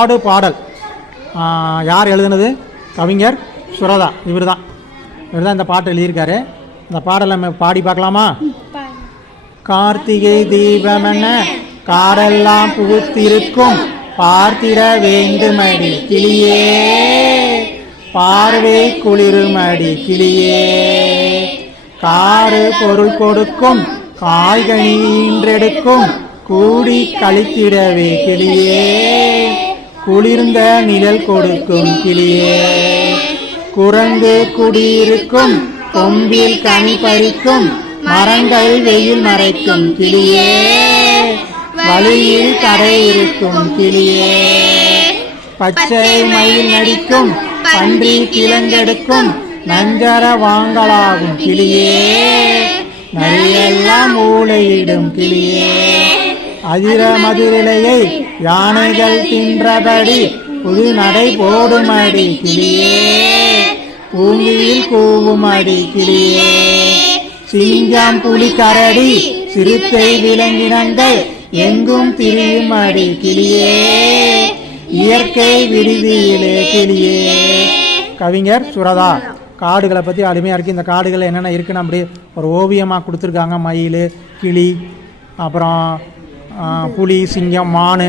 பாடு பாடல் யார் எழுதுனது? கவிஞர் சுரதா. இவர் தான் இவர் தான் இந்த பாட்டு எழுதியிருக்காரு. இந்த பாடலை நம்ம பாடி பார்க்கலாமா? கார்த்திகை தீபமென காரெல்லாம் புகுத்திருக்கும். பார்த்திட வேண்டுமடி கிளியே. பார்வை குளிருமடி கிளியே. காரு பொருள் கொடுக்கும். காய்கனி இன்றெடுக்கும். கூடி கழித்திடவே கிளியே. குளிர்ந்த நிழல் கொடுக்கும் கிளியே. குரங்கு குடியிருக்கும் கொம்பில் கனி பறிக்கும் மரங்கள் வெயில் மறைக்கும் கிளியே. வழியில் கரை இருக்கும் கிளியே. பச்சை மயில் நடிக்கும் பன்றி கிழங்கெடுக்கும் நஞ்சர வாங்கலாகும் கிளியே. நரியெல்லாம் ஊழையிடும் கிளியே. அதிர மதுரிலையை யானைகள் தின்றபடி புது நடை போடுமடி கிளியே. பூங்கியில் கூவுமடி கிளியே. சிங்கம் புலி கரடி சிறுத்தை விலங்கினங்கள் எங்கும் திரியும் அடி கிளியே. இயற்கை விடுதியிலே கிளியே. கவிஞர் சுரதா காடுகளை பற்றி அருமையாக இருக்குது இந்த காடுகள் என்னென்ன இருக்குன்னு அப்படி ஒரு ஓவியமாக கொடுத்துருக்காங்க. மயில் கிளி அப்புறம் புலி சிங்கம் மான்